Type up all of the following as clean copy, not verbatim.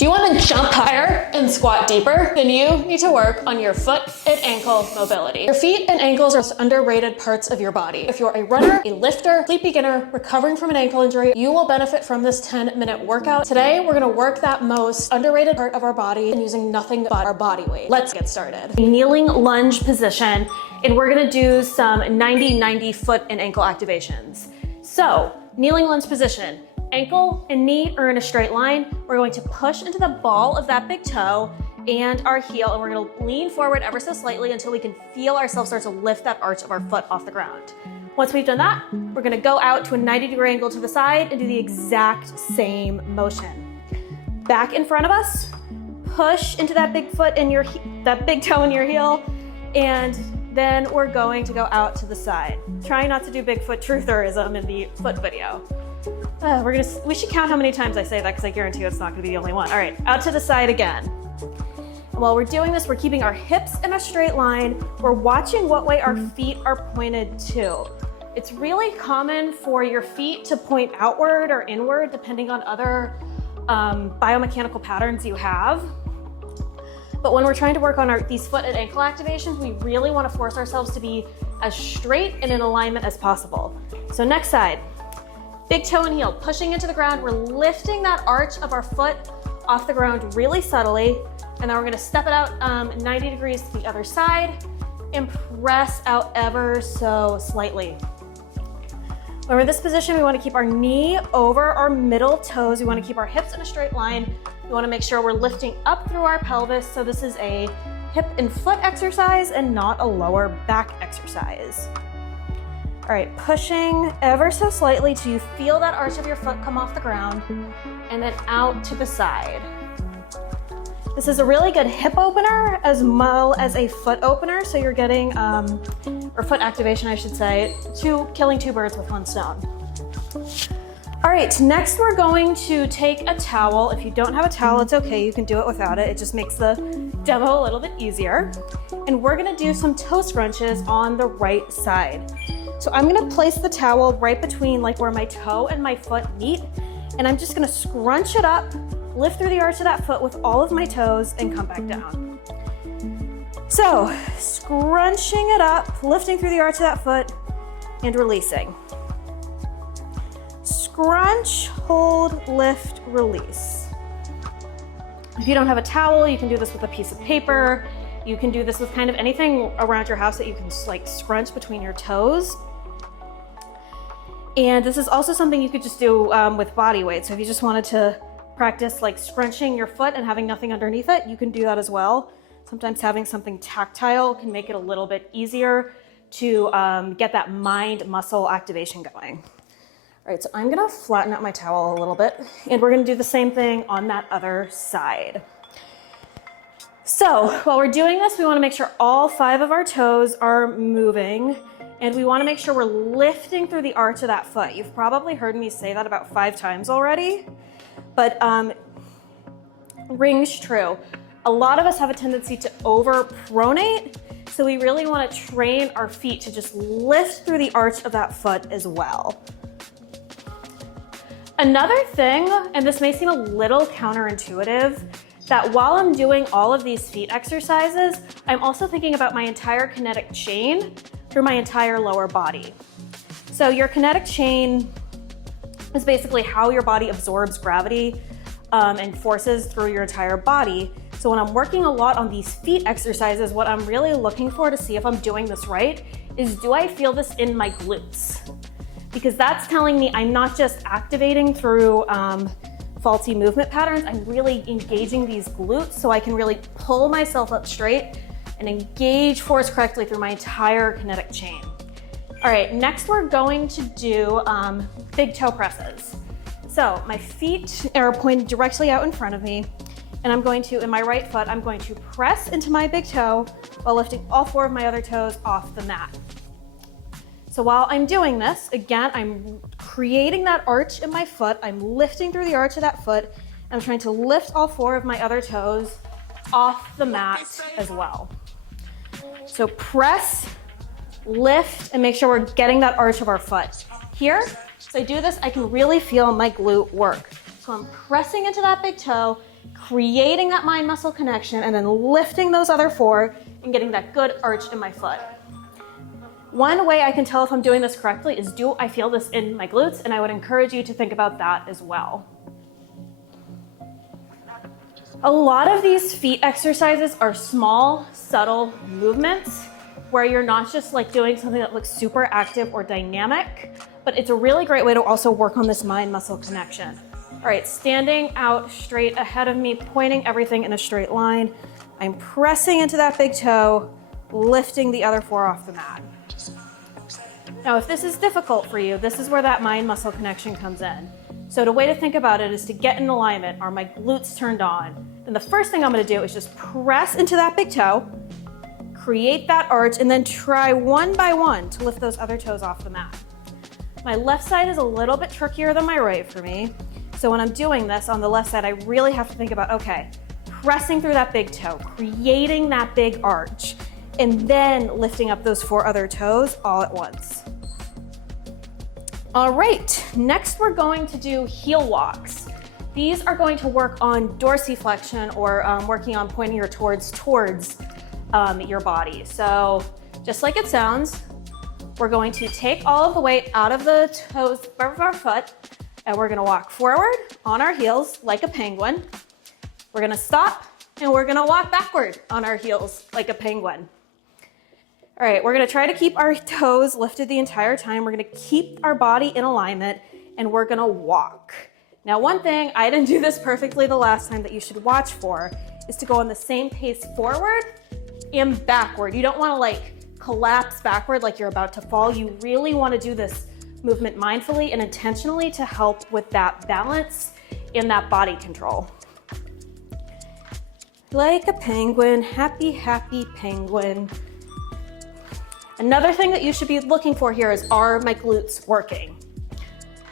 Do you want to jump higher and squat deeper? Then you need to work on your foot and ankle mobility. Your feet and ankles are underrated parts of your body. If you're a runner, a lifter, complete beginner, recovering from an ankle injury, you will benefit from this 10-minute workout. Today, we're gonna work that most underrated part of our body and using nothing but our body weight. Let's get started. Kneeling lunge position, and we're gonna do some 90-90 foot and ankle activations. So, kneeling lunge position. Ankle and knee are in a straight line. We're going to push into the ball of that big toe and our heel, and we're gonna lean forward ever so slightly until we can feel ourselves start to lift that arch of our foot off the ground. Once we've done that, we're gonna go out to a 90-degree angle to the side and do the exact same motion. Back in front of us, push into that big foot in your, that big toe in your heel, and then we're going to go out to the side. Try not to do Bigfoot trutherism in the foot video. We should count how many times I say that because I guarantee you it's not gonna be the only one. All right, out to the side again. And while we're doing this, we're keeping our hips in a straight line. We're watching what way our feet are pointed to. It's really common for your feet to point outward or inward depending on other biomechanical patterns you have. But when we're trying to work on these foot and ankle activations, we really wanna force ourselves to be as straight and in alignment as possible. So next side. Big toe and heel, pushing into the ground. We're lifting that arch of our foot off the ground really subtly. And then we're gonna step it out 90 degrees to the other side and press out ever so slightly. When we're in this position, we wanna keep our knee over our middle toes. We wanna keep our hips in a straight line. We wanna make sure we're lifting up through our pelvis. So this is a hip and foot exercise and not a lower back exercise. All right, pushing ever so slightly till you feel that arch of your foot come off the ground and then out to the side. This is a really good hip opener as well as a foot opener. So you're getting, or foot activation, I should say, killing two birds with one stone. All right, next we're going to take a towel. If you don't have a towel, it's okay. You can do it without it. It just makes the demo a little bit easier. And we're gonna do some toe scrunches on the right side. So I'm gonna place the towel right between like where my toe and my foot meet, and I'm just gonna scrunch it up, lift through the arch of that foot with all of my toes and come back down. So scrunching it up, lifting through the arch of that foot and releasing. Scrunch, hold, lift, release. If you don't have a towel, you can do this with a piece of paper. You can do this with kind of anything around your house that you can like scrunch between your toes. And this is also something you could just do with body weight. So if you just wanted to practice like scrunching your foot and having nothing underneath it, you can do that as well. Sometimes having something tactile can make it a little bit easier to get that mind muscle activation going. All right, so I'm gonna flatten out my towel a little bit and we're gonna do the same thing on that other side. So while we're doing this, we wanna make sure all 5 of our toes are moving, and we wanna make sure we're lifting through the arch of that foot. You've probably heard me say that about 5 times already, but rings true. A lot of us have a tendency to over-pronate, so we really wanna train our feet to just lift through the arch of that foot as well. Another thing, and this may seem a little counterintuitive, that while I'm doing all of these feet exercises, I'm also thinking about my entire kinetic chain through my entire lower body. So your kinetic chain is basically how your body absorbs gravity and forces through your entire body. So when I'm working a lot on these feet exercises, what I'm really looking for to see if I'm doing this right is, do I feel this in my glutes? Because that's telling me I'm not just activating through faulty movement patterns, I'm really engaging these glutes so I can really pull myself up straight and engage force correctly through my entire kinetic chain. All right, next we're going to do big toe presses. So my feet are pointed directly out in front of me, and I'm going to, in my right foot, I'm going to press into my big toe while lifting all 4 of my other toes off the mat. So while I'm doing this, again, I'm creating that arch in my foot. I'm lifting through the arch of that foot. I'm trying to lift all 4 of my other toes off the mat as well. So press, lift, and make sure we're getting that arch of our foot. Here, as I do this, I can really feel my glute work. So I'm pressing into that big toe, creating that mind muscle connection, and then lifting those other 4 and getting that good arch in my foot. One way I can tell if I'm doing this correctly is, do I feel this in my glutes? And I would encourage you to think about that as well. A lot of these feet exercises are small, subtle movements where you're not just like doing something that looks super active or dynamic, but it's a really great way to also work on this mind muscle connection. All right, standing out straight ahead of me, pointing everything in a straight line. I'm pressing into that big toe, lifting the other 4 off the mat. Now, if this is difficult for you, this is where that mind muscle connection comes in. So the way to think about it is to get in alignment. Are my glutes turned on? Then the first thing I'm gonna do is just press into that big toe, create that arch, and then try one by one to lift those other toes off the mat. My left side is a little bit trickier than my right for me. So when I'm doing this on the left side, I really have to think about, okay, pressing through that big toe, creating that big arch, and then lifting up those 4 other toes all at once. All right, next we're going to do heel walks. These are going to work on dorsiflexion, or working on pointing your towards your body. So just like it sounds, we're going to take all of the weight out of the toes of our foot, and we're gonna walk forward on our heels like a penguin. We're gonna stop, and we're gonna walk backward on our heels like a penguin. All right, we're gonna try to keep our toes lifted the entire time. We're gonna keep our body in alignment, and we're gonna walk. Now, one thing, I didn't do this perfectly the last time, that you should watch for is to go on the same pace forward and backward. You don't wanna like collapse backward like you're about to fall. You really wanna do this movement mindfully and intentionally to help with that balance and that body control. Like a penguin, happy, happy penguin. Another thing that you should be looking for here is, are my glutes working?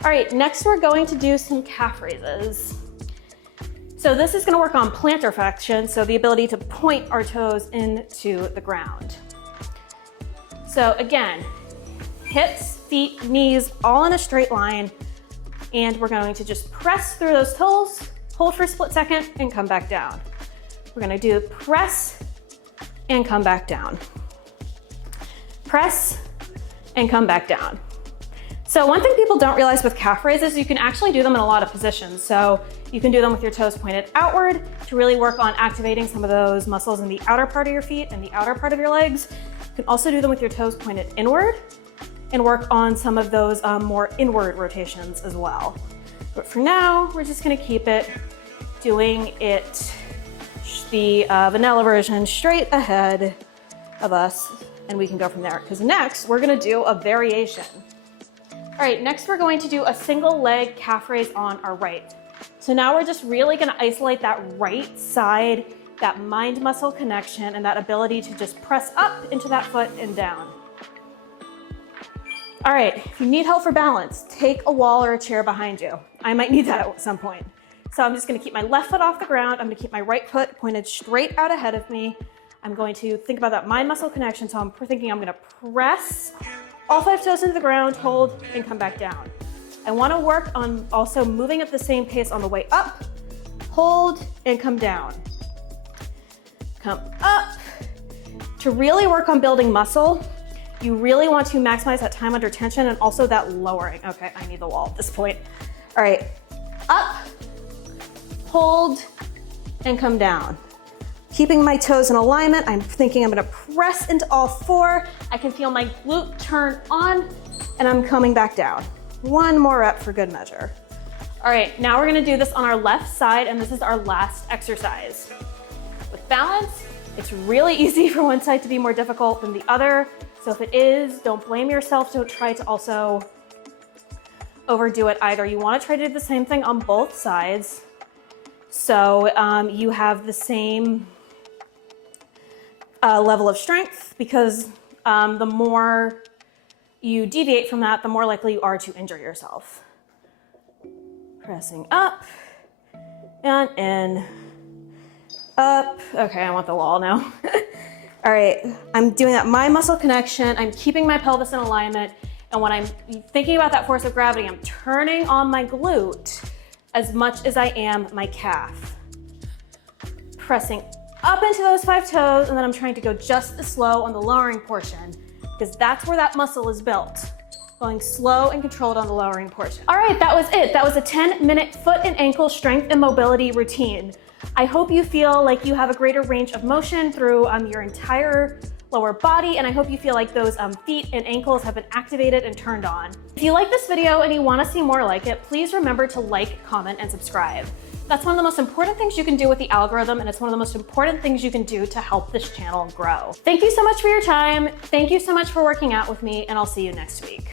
All right, next we're going to do some calf raises. So this is gonna work on plantar flexion, so the ability to point our toes into the ground. So again, hips, feet, knees, all in a straight line, and we're going to just press through those toes, hold for a split second, and come back down. We're gonna do press and come back down. Press and come back down. So one thing people don't realize with calf raises, you can actually do them in a lot of positions. So you can do them with your toes pointed outward to really work on activating some of those muscles in the outer part of your feet and the outer part of your legs. You can also do them with your toes pointed inward and work on some of those more inward rotations as well. But for now, we're just gonna keep it doing it the vanilla version straight ahead of us, and we can go from there, because next we're gonna do a variation. All right, next we're going to do a single leg calf raise on our right. So now we're just really gonna isolate that right side, that mind muscle connection, and that ability to just press up into that foot and down. All right, if you need help for balance, take a wall or a chair behind you. I might need that at some point. So I'm just gonna keep my left foot off the ground. I'm gonna keep my right foot pointed straight out ahead of me. I'm going to think about that mind muscle connection. So I'm thinking I'm gonna press all 5 toes into the ground, hold, and come back down. I wanna work on also moving at the same pace on the way up, hold, and come down. Come up. To really work on building muscle, you really want to maximize that time under tension and also that lowering. Okay, I need the wall at this point. All right, up, hold, and come down. Keeping my toes in alignment, I'm thinking I'm gonna press into all 4. I can feel my glute turn on, and I'm coming back down. One more rep for good measure. All right, now we're gonna do this on our left side, and this is our last exercise. With balance, it's really easy for one side to be more difficult than the other. So if it is, don't blame yourself. Don't try to also overdo it either. You wanna try to do the same thing on both sides. So you have the same level of strength, because the more you deviate from that, the more likely you are to injure yourself. Pressing up and in, up. Okay, I want the wall now. All right, I'm doing that mind muscle connection. I'm keeping my pelvis in alignment. And when I'm thinking about that force of gravity, I'm turning on my glute as much as I am my calf. Pressing up into those 5 toes, and then I'm trying to go just as slow on the lowering portion because that's where that muscle is built. Going slow and controlled on the lowering portion. All right, that was it. That was a 10-minute foot and ankle strength and mobility routine. I hope you feel like you have a greater range of motion through your entire lower body, and I hope you feel like those feet and ankles have been activated and turned on. If you like this video and you want to see more like it, please remember to like, comment, and subscribe. That's one of the most important things you can do with the algorithm, and it's one of the most important things you can do to help this channel grow. Thank you so much for your time. Thank you so much for working out with me, and I'll see you next week.